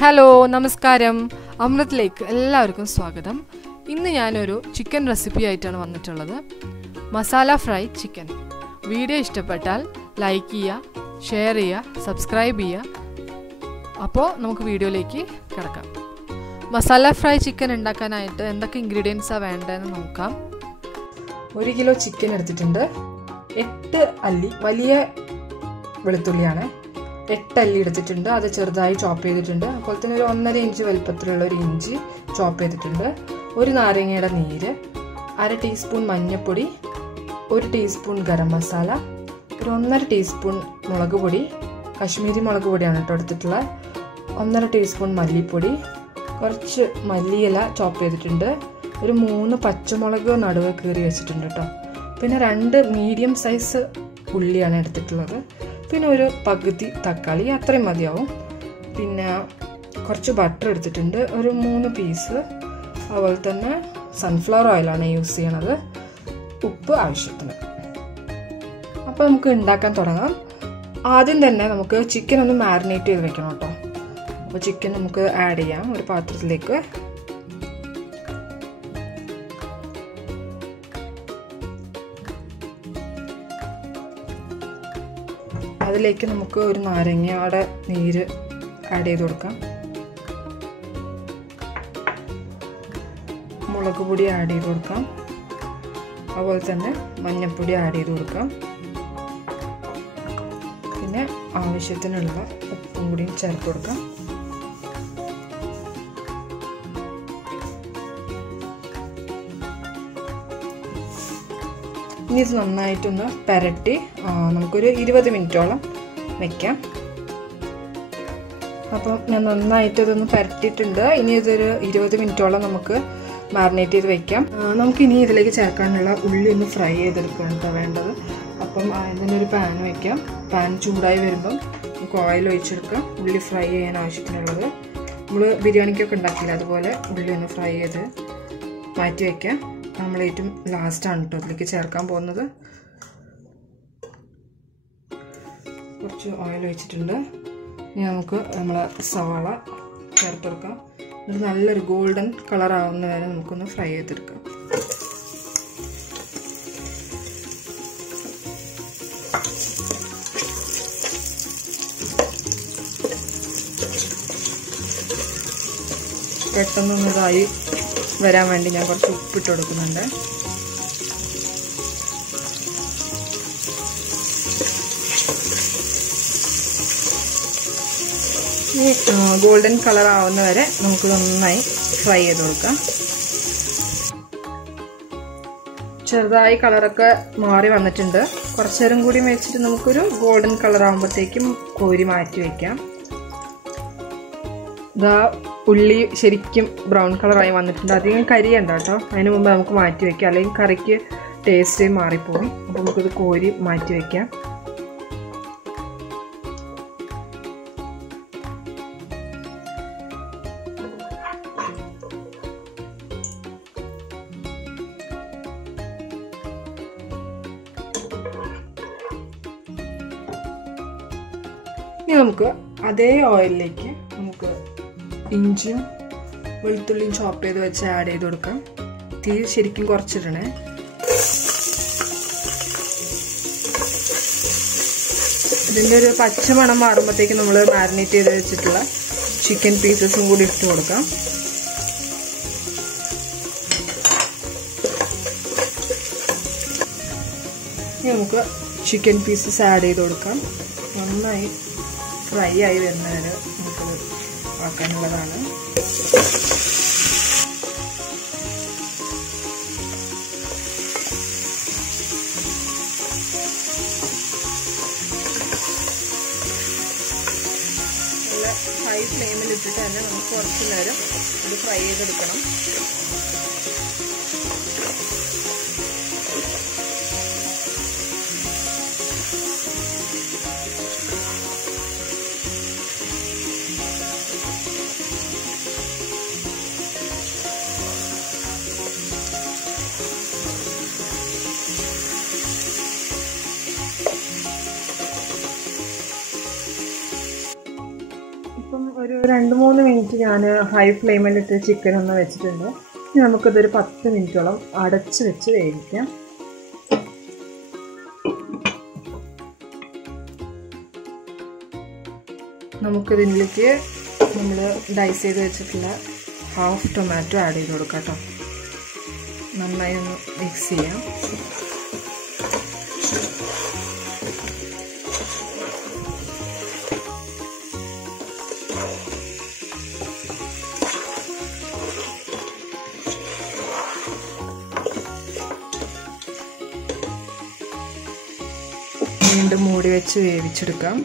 Hello നമസ്കാരം അമൃത്തിലേക്ക് എല്ലാവർക്കും സ്വാഗതം. ഇന്ന് ഞാനൊരു ചിക്കൻ റെസിപ്പി ആയിട്ടാണ് വന്നിട്ടുള്ളത്. Masala fry chicken. വീഡിയോ ഇഷ്ടപ്പെട്ടാൽ ലൈക്ക് ചെയ്യുക, ഷെയർ ചെയ്യുക, സബ്സ്ക്രൈബ് ചെയ്യുക. അപ്പോൾ നമുക്ക് വീഡിയോയിലേക്ക് കിടക്കാം. മസാല ഫ്രൈ ചിക്കൻ ഉണ്ടാക്കാനായിട്ട് എന്തൊക്കെ ഇൻഗ്രീഡിയൻസാണ് വേണ്ടതെന്ന് നോക്കാം. 1 കിലോ ചിക്കൻ എടുത്തിട്ടുണ്ട്. 8 അല്ലി വലിയ വെളുത്തുള്ളിയാണ്. 8 അല്ലി എടുത്തിട്ടുണ്ട്. അത് ചെറുതായി ചോപ്പ് ചെയ്തിട്ടുണ്ട്. അതുപോലെ തന്നെ ഒരു 1.5 ഇഞ്ച് വലുപ്പത്തിലുള്ള ഒരു ഇഞ്ചി ചോപ്പ് ചെയ്തിട്ടുണ്ട്. ഒരു നാരങ്ങയുടെ നീര്, 1/2 ടീസ്പൂൺ മഞ്ഞൾപ്പൊടി, 1 ടീസ്പൂൺ ഗരം മസാല, ഒരു 1.5 ടീസ്പൂൺ മുളക് പൊടി, കശ്മീരി മുളക് പൊടിയാണ് കേട്ടോ എടുത്തിട്ടുള്ളത്, 1.5 ടീസ്പൂൺ മല്ലിപ്പൊടി, കുറച്ച് മല്ലിയില ചോപ്പ് ചെയ്തിട്ടുണ്ട്, ഒരു 3 പച്ചമുളക് നടുവ് കീറി വെച്ചിട്ടുണ്ട് കേട്ടോ. പിന്നെ 2 മീഡിയം സൈസ് ഉള്ളിയാണ് എടുത്തിട്ടുള്ളത്. പിന്നെ ഒരു പകുതി തക്കാളി, അത്രയും മതിയാവും. പിന്നെ കുറച്ച് ബട്ടർ എടുത്തിട്ടുണ്ട്, ഒരു 3 പീസ്. അതുപോലെ തന്നെ സൺഫ്ലവർ ഓയിലാണ് യൂസ് ചെയ്യണത്. ഉപ്പ് ആവശ്യത്തിന്. അപ്പോൾ നമുക്ക് ഉണ്ടാക്കാൻ തുടങ്ങാം. ആദ്യം തന്നെ നമുക്ക് ചിക്കൻ ഒന്ന് മാരിനേറ്റ് ചെയ്ത് വെക്കണം കേട്ടോ. അപ്പോൾ ചിക്കൻ നമുക്ക് ആഡ് ചെയ്യാം ഒരു പാത്രത്തിലേക്ക്. അതിലേക്ക് നമുക്ക് ഒരു നാരങ്ങയുടെ നീര് ആഡ് ചെയ്ത് കൊടുക്കാം. മുളക് പൊടി ആഡ് ചെയ്ത് കൊടുക്കാം. അതുപോലെ തന്നെ മഞ്ഞൾപ്പൊടി ആഡ് ചെയ്ത് കൊടുക്കാം. പിന്നെ ആവശ്യത്തിനുള്ള ഉപ്പും കൂടി ചേർത്ത് കൊടുക്കാം. ഇനി ഇത് നന്നായിട്ടൊന്ന് പുരട്ടി നമുക്കൊരു 20 മിനിറ്റോളം വെക്കാം. അപ്പം ഞാൻ നന്നായിട്ട് ഇതൊന്ന് പുരട്ടിയിട്ടുണ്ട്. ഇനി ഇതൊരു 20 മിനിറ്റോളം നമുക്ക് മാരിനേറ്റ് ചെയ്ത് വെക്കാം. നമുക്കിനി ഇതിലേക്ക് ചേർക്കാനുള്ള ഉള്ളി ഒന്ന് ഫ്രൈ ചെയ്തെടുക്കുകയാണ് വേണ്ടത്. അപ്പം ഇതിനൊരു പാൻ വയ്ക്കാം. പാൻ ചൂടായി വരുമ്പം നമുക്ക് ഓയിൽ ഒഴിച്ചെടുക്കാം. ഉള്ളി ഫ്രൈ ചെയ്യാൻ ആവശ്യത്തിനുള്ളത് നമ്മൾ ബിരിയാണിക്കൊക്കെ ഉണ്ടാക്കില്ല, അതുപോലെ ഉള്ളി ഒന്ന് ഫ്രൈ ചെയ്ത് മാറ്റി വയ്ക്കാം. നമ്മൾ ഏറ്റവും ലാസ്റ്റാണ് കേട്ടോ അതിലേക്ക് ചേർക്കാൻ പോകുന്നത്. കുറച്ച് ഓയിൽ ഒഴിച്ചിട്ടുണ്ട്. ഇനി നമുക്ക് നമ്മളെ സവാള ചേർത്ത് കൊടുക്കാം. ഇത് നല്ലൊരു ഗോൾഡൻ കളർ ആവുന്ന വരെ നമുക്കൊന്ന് ഫ്രൈ ചെയ്തെടുക്കാം. പെട്ടെന്നൊന്ന് ഇതായി വരാൻ വേണ്ടി ഞാൻ കുറച്ച് ഉപ്പിട്ട് കൊടുക്കുന്നുണ്ട്. ഇനി ഗോൾഡൻ കളർ ആവുന്ന വരെ നമുക്ക് നന്നായി ഫ്രൈ ചെയ്ത് കൊടുക്കാം. ചെറുതായി കളറൊക്കെ മാറി വന്നിട്ടുണ്ട്. കുറച്ചു നേരം കൂടി വെച്ചിട്ട് നമുക്കൊരു ഗോൾഡൻ കളർ ആകുമ്പോഴത്തേക്കും കോരി മാറ്റി വയ്ക്കാം. ഇതാ ഉള്ളി ശരിക്കും ബ്രൗൺ കളറായി വന്നിട്ടുണ്ട്. അധികം കരിയണ്ട കേട്ടോ. അതിന് മുമ്പ് നമുക്ക് മാറ്റി വയ്ക്കാം, അല്ലെങ്കിൽ കറിക്ക് ടേസ്റ്റ് മാറിപ്പോകും. അപ്പോൾ നമുക്കിത് കോരി മാറ്റി വയ്ക്കാം. ഇനി നമുക്ക് അതേ ഓയിലിലേക്ക് നമുക്ക് ഇഞ്ചിയും വെളുത്തുള്ളിയും ചോപ്പ് ചെയ്ത് വെച്ച് ആഡ് ചെയ്ത് കൊടുക്കാം. തീ ശരിക്കും കുറച്ചിടണേ. ഇതിൻ്റെ ഒരു പച്ചമണം മാറുമ്പോഴത്തേക്കും നമ്മൾ മാരിനേറ്റ് ചെയ്ത് വെച്ചിട്ടുള്ള ചിക്കൻ പീസസും കൂടി ഇട്ട് കൊടുക്കാം. ഇനി നമുക്ക് ചിക്കൻ പീസസ് ആഡ് ചെയ്ത് കൊടുക്കാം. നന്നായി ഫ്രൈ ആയി വരുന്നവരെ നമുക്കത് ആക്കാനുള്ളതാണ്. നല്ല ഹൈ ഫ്ലെയിമിൽ ഇട്ടിട്ട് തന്നെ നമുക്ക് കുറച്ച് നേരം ഇത് ഫ്രൈ ചെയ്തെടുക്കണം. 2-3 മിനിറ്റ് ഞാൻ ഹൈ ഫ്ലെയിമിലിട്ട് ചിക്കൻ ഒന്ന് വെച്ചിട്ടുണ്ട്. ഇനി നമുക്കിതൊരു 10 മിനിറ്റോളം അടച്ച് വെച്ച് വേവിക്കാം. നമുക്കിതിലേക്ക് നമ്മൾ ഡൈസ് ചെയ്ത് വെച്ചിട്ടുള്ള ഹാഫ് ടൊമാറ്റോ ആഡ് ചെയ്ത് കൊടുക്കാം കേട്ടോ. നന്നായി ഒന്ന് മിക്സ് ചെയ്യാം. വീണ്ടും മൂടി വെച്ച് വേവിച്ചെടുക്കാം.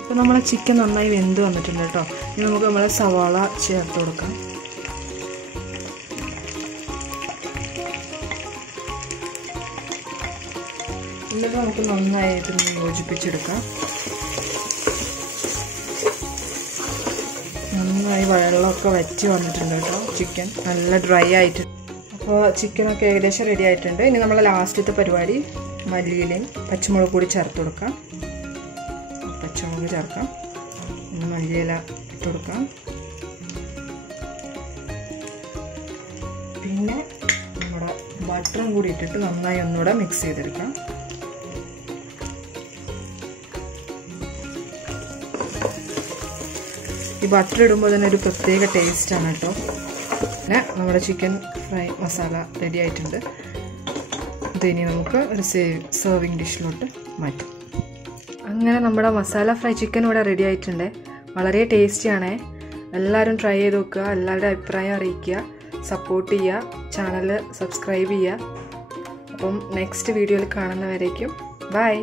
ഇപ്പോൾ നമ്മളെ ചിക്കൻ നന്നായി വെന്ത് വന്നിട്ടുണ്ട് കേട്ടോ. ഇനി നമുക്ക് നമ്മളെ സവാള ചേർത്ത് കൊടുക്കാം. എന്നിട്ട് നമുക്ക് നന്നായി ഇതൊന്ന് യോജിപ്പിച്ചെടുക്കാം. നന്നായി വെള്ളമൊക്കെ വറ്റി വന്നിട്ടുണ്ട് കേട്ടോ. ചിക്കൻ നല്ല ഡ്രൈ ആയിട്ട്. അപ്പോൾ ചിക്കനൊക്കെ ഏകദേശം റെഡി ആയിട്ടുണ്ട്. ഇനി നമ്മൾ ലാസ്റ്റത്തെ പരിപാടി മല്ലിയിലയും പച്ചമുളക് കൂടി ചേർത്ത് കൊടുക്കാം. പച്ചമുളക് ചേർക്കാം. പിന്നെ മല്ലിയില ഇട്ട് കൊടുക്കാം. പിന്നെ നമ്മുടെ ബട്ടറും കൂടി ഇട്ടിട്ട് നന്നായി ഒന്നുകൂടെ മിക്സ് ചെയ്തെടുക്കാം. ഈ ബട്ടർ ഇടുമ്പോൾ തന്നെ ഒരു പ്രത്യേക ടേസ്റ്റാണ് കേട്ടോ. പിന്നെ നമ്മുടെ ചിക്കൻ ഫ്രൈ മസാല റെഡി ആയിട്ടുണ്ട്. ഇതിനി നമുക്ക് ഒരു സെർവിങ് ഡിഷിലോട്ട് മാറ്റാം. അങ്ങനെ നമ്മുടെ മസാല ഫ്രൈ ചിക്കൻ ഇവിടെ റെഡി ആയിട്ടുണ്ട്. വളരെ ടേസ്റ്റിയാണ്. എല്ലാവരും ട്രൈ ചെയ്ത് നോക്കുക. എല്ലാവരുടെ അഭിപ്രായം അറിയിക്കുക. സപ്പോർട്ട് ചെയ്യുക. ചാനൽ സബ്സ്ക്രൈബ് ചെയ്യുക. അപ്പം നെക്സ്റ്റ് വീഡിയോയിൽ കാണുന്നവരേക്കും ബൈ.